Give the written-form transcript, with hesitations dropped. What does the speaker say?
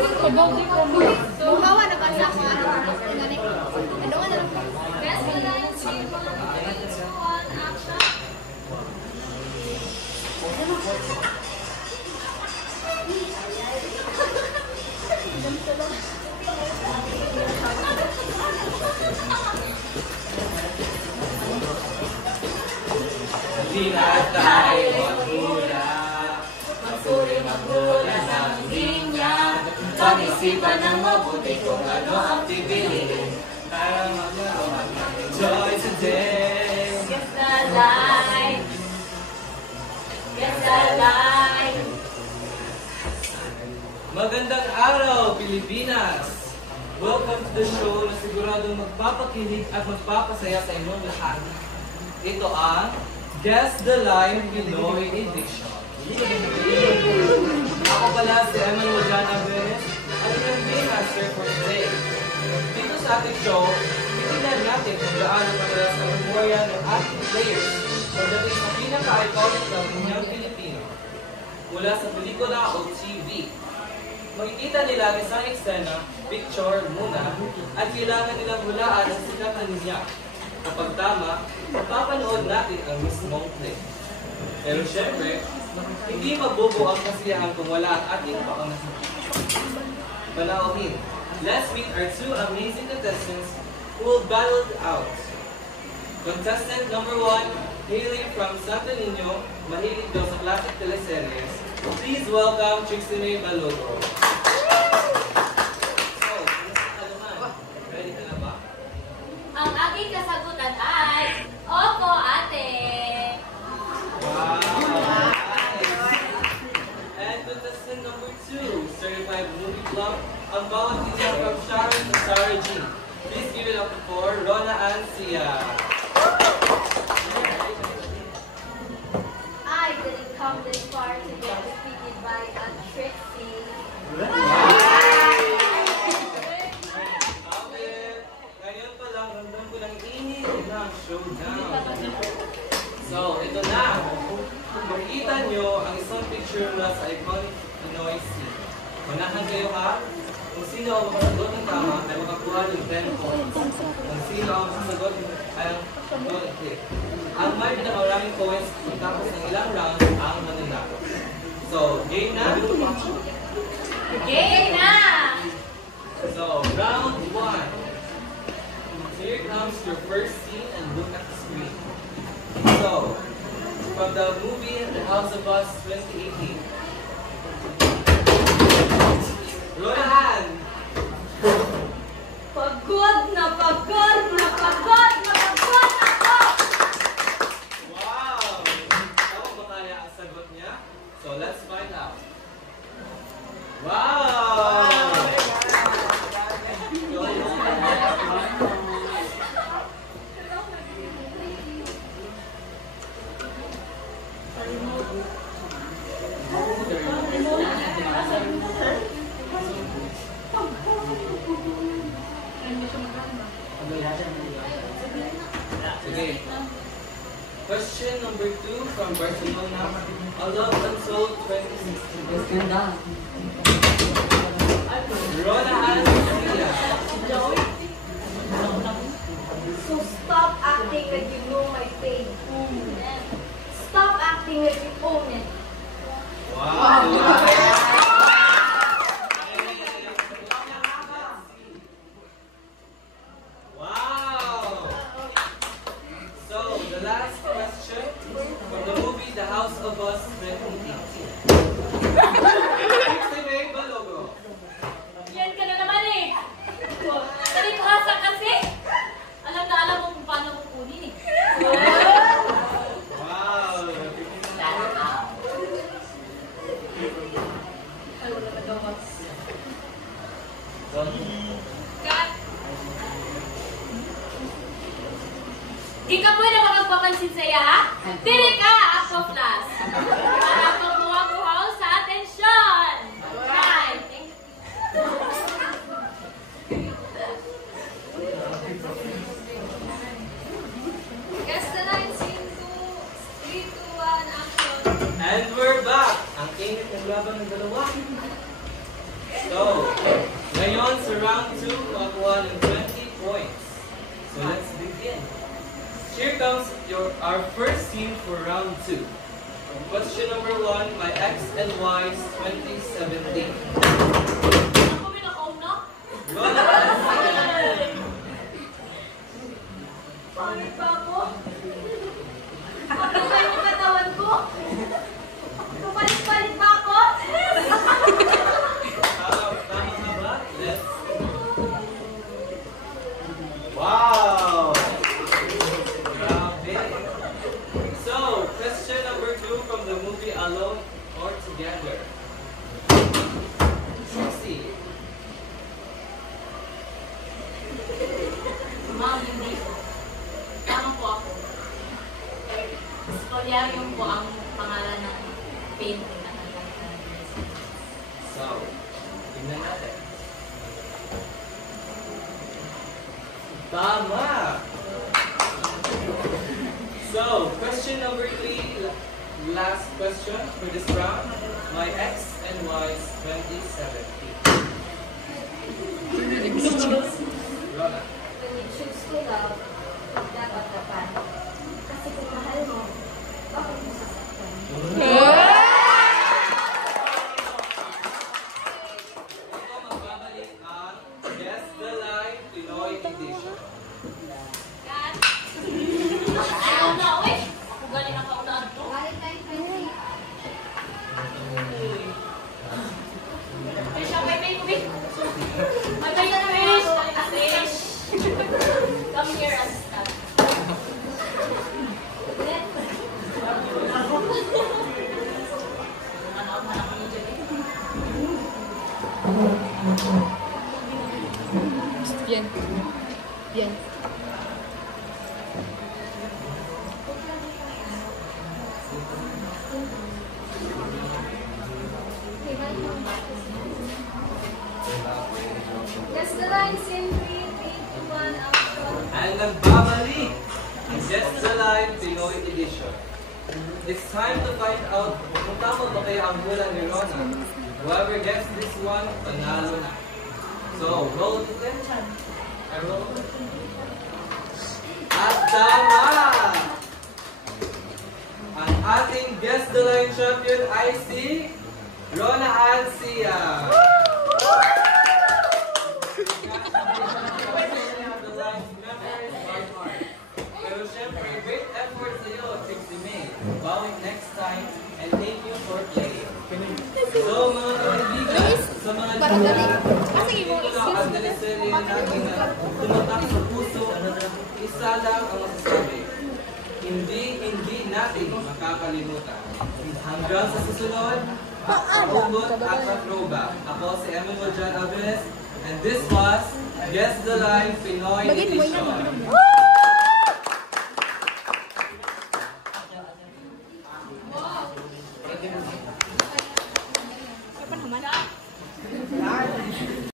Bukawa na ba sa ako? Ano nga na lang? Best line, 3, 2, 1, action. Di na tayo maghula, maghula ng linya. Pag-isipan ng mabuti kung ano ang pipiliin para mag-enjoy today. Guess the line. Guess the line. Magandang araw, Pilipinas! Welcome to the show na siguradong magpapakilig at magpapasaya sa inyong lahat. Ito ang Guess the Line Pinoy Edition. Ako pala si Emmanuel Jana Perez at inyong game master for today. Dito sa ating show, titignan natin kung gaano madalas ang memorya ng ating players pagdating sa pinaka-iconic ng inyong Pilipino. Mula sa pelikula o TV. Makikita nila ang isang eksena, picture muna, at kailangan nilang hulaan ang sikat na niya. Kapag tama, mapapanood natin ang mismong play. Pero syempre, hindi mabubuo ang kasiyahan kung wala ang ating panauhin. Let's meet our two amazing contestants who will battle it out. Contestant number 1, hailing from Santo Niño, mahilig daw sa classic teleseries. Please welcome Trixie May Balogo. So, ready ka na ba? Ang aking kasagutan ay, Opo, ate. Wow! And contestant number 2, certified movie club, ang bawat isa from Sharon to Sarah G. Please give it up for Rona Ann Sia. I didn't come this far to get defeated by a Trixie. Ngayon pa lang, ramdam ko ng init ng showdown. So, ito na. Makikita nyo ang isang picture mula sa iconic Pinoy scene. Manahan kayo ha. Kung sino ang makasagot ng tama ay makakuha ng 10 points. Kung sino ang makasagot ay don't click. Ang may pinakamaraming points tapos ng ilang rounds ang mananalo. So, game na? Game na! So, round 1. Here comes your first scene and look at the screen. So, from the movie The House of Us 2018. Rohan! Pagod na pagod na pagod na pagod ako! Wow! Tama ba kaya ang sagot niya? So, let's find out. Wow! Okay. Question number 2 from Barcelona. A Love Untold 2016. Rona Ann Sia. So stop acting like you know my pain. Stop acting like you own it. Wow! Wow! So, the last question from the movie The House of Us 2018. Trixie May Balogo. Yan ka na naman eh. Talibhasa kasi. Alam na alam mo kung paano kukunin eh. Wow! Cut. Di ka pwede makagpapansin sa'ya ha? Dili ka, ako plus. Para pagbuha-buhaw sa atensyon. Right. Guess the line, scene 2, 3, 2, 1, action. And we're back! Ang init ng laban ng dalawa. So, round 2, makuha ng 20 points. So let's begin. Here comes our first team for round 2. Question number 1, my X and Y's 2017. Ako pinakaon na. Rona Pangit ba ako? Ano ba yung katawan ko? Kapalit-palit ba ako? Tama ka ba? Yes. Wow! Grabe. So, question number 2 from the movie Alone or Together. Trixie. Ma'am, hindi po. Tama po ako. Spolyarium po ang pangalan ng painting na kanilang. So, tingnan natin. Tama! So, question number 3, last question for this round. My X and Y's 2017. Rona. When you choose to love, dapat dapat. Kasi kung mahal mo, bakit mo sasaktan? Ito magbabalik ang Guess the Line Pinoy Edition. Kat? Ayaw na, uy! Ako galing na kaunaan to. Valentine 20. Fish, ang may fish. May fish. Fish. Come here, Asta. Bien. Bien. Guess the lines in 3, 2, 1, action. And nagbabalik ang Guess the Line Pinoy Edition. It's time to find out kung tama ba kaya ang hula ni Rona. Whoever gets this one, panalo na. So, roll the tape. Roll. At tama! Ang ating Guess the Line champion ay si Rona Ancia. Pero syempre, great effort sa iyo, Trixie May. Bawit next time, and thank you for playing. So, mga kaibigan, sa mga dito ang teleserye natin na tumatak sa puso, isa lang ang masasabi. Hindi natin makakalimutan. Hanggang sa susunod, paugot at throwback. Ako si Emmanuel John Alvarez, and this was Guess the Line Pinoy Edition.